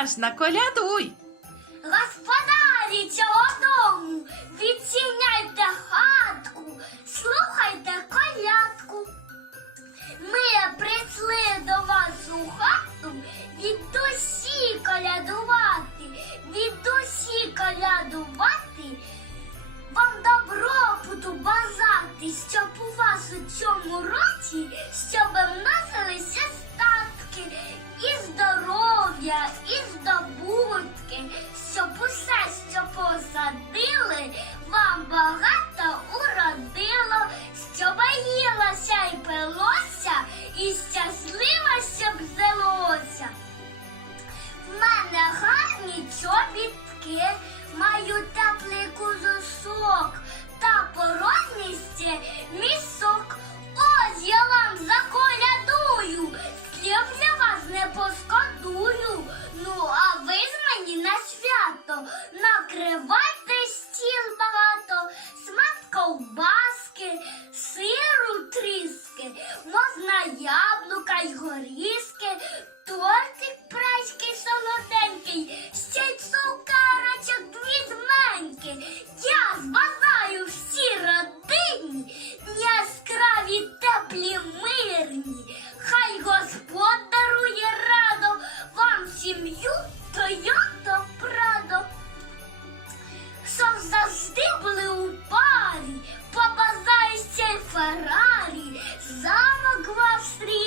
можна, колядуй. Господарі цього дому, відціняйте хатку, слухайте колядку. Ми прийшли до вас у хату від душі колядувати, від душі колядувати. Доїлася і пилося, і щаслива б взялося. В мене гарні чобітки, маю теплий Ashley.